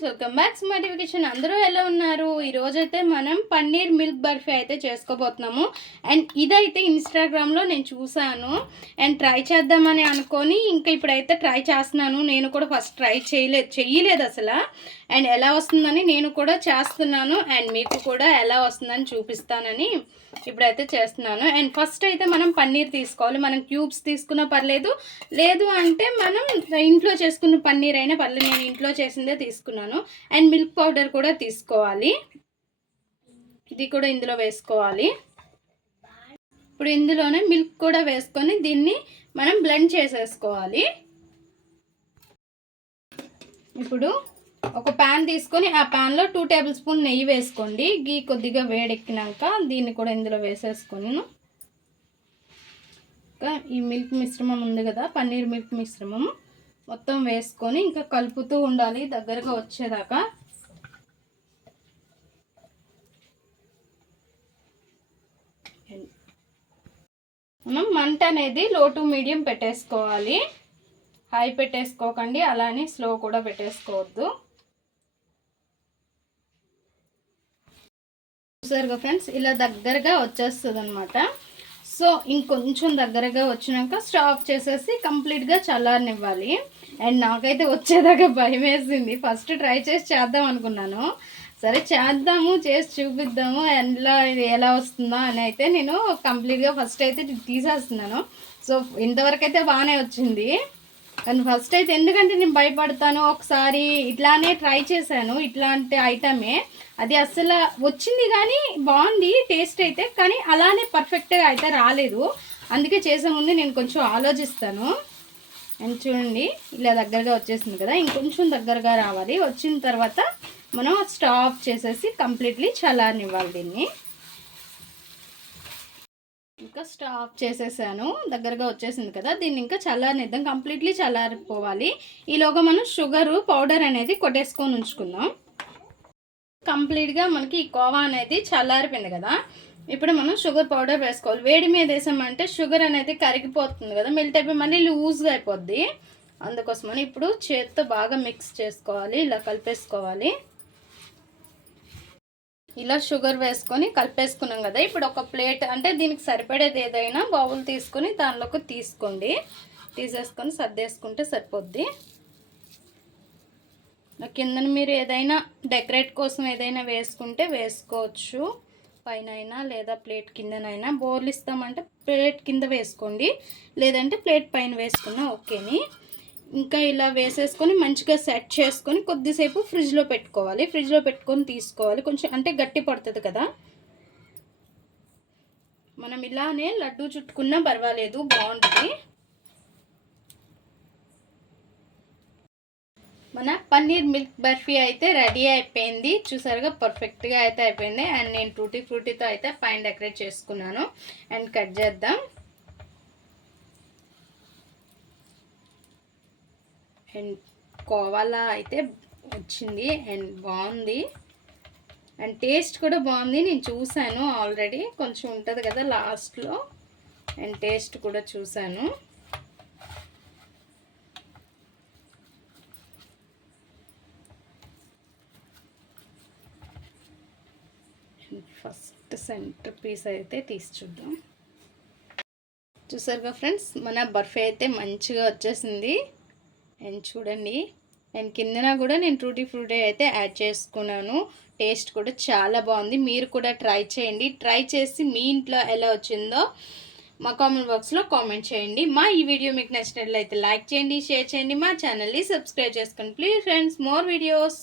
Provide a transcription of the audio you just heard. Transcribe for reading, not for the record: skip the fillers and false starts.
Friends, welcome back to my kitchen. అందరూ ఎలా ఉన్నారు? ఈరోజైతే మనం పన్నీర్ మిల్క్ బర్ఫీ అయితే చేసుకోబోతున్నాము. అండ్ ఇదైతే ఇన్స్టాగ్రామ్లో నేను చూసాను అండ్ ట్రై చేద్దామని అనుకొని ఇంకా ఇప్పుడైతే ట్రై చేస్తున్నాను. నేను కూడా ఫస్ట్ ట్రై చెయ్యలేదు అసలు. అండ్ ఎలా వస్తుందని నేను కూడా చేస్తున్నాను అండ్ మీకు కూడా ఎలా వస్తుందని చూపిస్తానని ఇప్పుడైతే చేస్తున్నాను. అండ్ ఫస్ట్ అయితే మనం పన్నీర్ తీసుకోవాలి. మనం క్యూబ్స్ తీసుకున్నా పర్లేదు, లేదు అంటే మనం ఇంట్లో చేసుకున్న పన్నీర్ అయినా పర్లేదు. నేను ఇంట్లో చేసిందే తీసుకున్నాను. అండ్ మిల్క్ పౌడర్ కూడా తీసుకోవాలి. ఇది కూడా ఇందులో వేసుకోవాలి. ఇప్పుడు ఇందులోనే మిల్క్ కూడా వేసుకొని దీన్ని మనం బ్లెండ్ చేసేసుకోవాలి. ఇప్పుడు ఒక ప్యాన్ తీసుకొని ఆ ప్యాన్లో 2 టేబుల్ స్పూన్ నెయ్యి వేసుకోండి. గీ కొద్దిగా వేడెక్కినాక దీన్ని కూడా ఇందులో వేసేసుకొని ఇంకా ఈ మిల్క్ మిశ్రమం ఉంది కదా, పన్నీర్ మిల్క్ మిశ్రమం మొత్తం వేసుకొని ఇంకా కలుపుతూ ఉండాలి దగ్గరగా వచ్చేదాకా. మనం మంట అనేది లో టు మీడియం పెట్టేసుకోవాలి. హై పెట్టేసుకోకండి, అలానే స్లో కూడా పెట్టేసుకోవద్దు. చూసారుగా ఫ్రెండ్స్, ఇలా దగ్గరగా వచ్చేస్తుంది అనమాట. సో ఇంకొంచెం దగ్గరగా వచ్చినాక స్టవ్ ఆఫ్ చేసేసి కంప్లీట్గా చల్లారనివ్వాలి. అండ్ నాకైతే వచ్చేదాకా భయం వేసింది. ఫస్ట్ ట్రై చేసి చేద్దాం అనుకున్నాను. సరే చేద్దాము, చేసి చూపిద్దాము ఇది ఎలా వస్తుందో అని అయితే నేను కంప్లీట్గా ఫస్ట్ అయితే తీసేస్తున్నాను. సో ఇంతవరకు అయితే బాగానే వచ్చింది. కానీ ఫస్ట్ అయితే ఎందుకంటే నేను భయపడతాను, ఒకసారి ఇట్లానే ట్రై చేశాను ఇట్లాంటి ఐటమే, అది అసలు వచ్చింది కానీ బాగుంది టేస్ట్ అయితే, కానీ అలానే పర్ఫెక్ట్గా అయితే రాలేదు. అందుకే చేసే ముందు నేను కొంచెం ఆలోచిస్తాను. అండ్ చూడండి ఇలా దగ్గరగా వచ్చేసింది కదా, ఇంకొంచెం దగ్గరగా రావాలి. వచ్చిన తర్వాత మనం స్టవ్ ఆఫ్ చేసేసి కంప్లీట్లీ చల్లారనివ్వాలి దీన్ని. ఇంకా స్టవ్ ఆఫ్ చేసేసాను, దగ్గరగా వచ్చేసింది కదా, దీన్ని ఇంకా చల్లారనిద్దాం. కంప్లీట్లీ చల్లారిపోవాలి. ఈలోగా మనం షుగర్ పౌడర్ అనేది కొట్టేసుకొని ఉంచుకుందాం. కంప్లీట్గా మనకి ఈ కోవా అనేది చల్లారిపోయింది కదా, ఇప్పుడు మనం షుగర్ పౌడర్ వేసుకోవాలి. వేడి మీద వేసామంటే షుగర్ అనేది కరిగిపోతుంది కదా, మెల్ట్ అయిపోయి మళ్ళీ లూజ్గా అయిపోద్ది. అందుకోసమని ఇప్పుడు చేతితో బాగా మిక్స్ చేసుకోవాలి, ఇలా కలిపేసుకోవాలి. ఇలా షుగర్ వేసుకొని కలిపేసుకున్నాం కదా, ఇప్పుడు ఒక ప్లేట్ అంటే దీనికి సరిపడేది ఏదైనా బౌల్ తీసుకొని దానిలోకి తీసుకోండి. తీసేసుకొని సర్దేసుకుంటే సరిపోద్ది. కిందన మీరు ఏదైనా డెకరేట్ కోసం ఏదైనా వేసుకుంటే వేసుకోవచ్చు, పైన అయినా లేదా ప్లేట్ కిందనైనా. బౌల్ ఇస్తామంటే ప్లేట్ కింద వేసుకోండి, లేదంటే ప్లేట్ పైన వేసుకున్నా ఓకేని. ఇంకా ఇలా వేసేసుకొని మంచిగా సెట్ చేసుకొని కొద్దిసేపు ఫ్రిడ్జ్లో పెట్టుకోవాలి. ఫ్రిడ్జ్లో పెట్టుకొని తీసుకోవాలి, కొంచెం అంటే గట్టి పడుతుంది కదా. మనం ఇలానే లడ్డు చుట్టుకున్నా పర్వాలేదు, బాగుంటుంది. మన పన్నీర్ మిల్క్ బర్ఫీ అయితే రెడీ అయిపోయింది. చూసారుగా పర్ఫెక్ట్గా అయితే అయిపోయింది. అండ్ నేను టూటీ ఫ్రూటీతో అయితే పైన డెకరేట్ చేసుకున్నాను. అండ్ కట్ చేద్దాం. అండ్ కోవాలా అయితే వచ్చింది అండ్ బాగుంది. అండ్ టేస్ట్ కూడా బాగుంది. నేను చూసాను ఆల్రెడీ, కొంచెం ఉంటుంది కదా లాస్ట్లో. అండ్ టేస్ట్ కూడా చూసాను. ఫస్ట్ సెంటర్ పీస్ అయితే తీసి చూద్దాం. చూసారుగా ఫ్రెండ్స్, మన బర్ఫీ అయితే మంచిగా వచ్చేసింది. అండ్ చూడండి, అండ్ కిందన కూడా నేను టూటీ ఫ్రూటీ అయితే యాడ్ చేసుకున్నాను. టేస్ట్ కూడా చాలా బాగుంది. మీరు కూడా ట్రై చేయండి. ట్రై చేసి మీ ఇంట్లో ఎలా వచ్చిందో మా కామెంట్ బాక్స్లో కామెంట్ చేయండి. మా ఈ వీడియో మీకు నచ్చినట్లయితే లైక్ చేయండి, షేర్ చేయండి, మా ఛానల్ని సబ్స్క్రైబ్ చేసుకోండి ప్లీజ్ ఫ్రెండ్స్. More videos.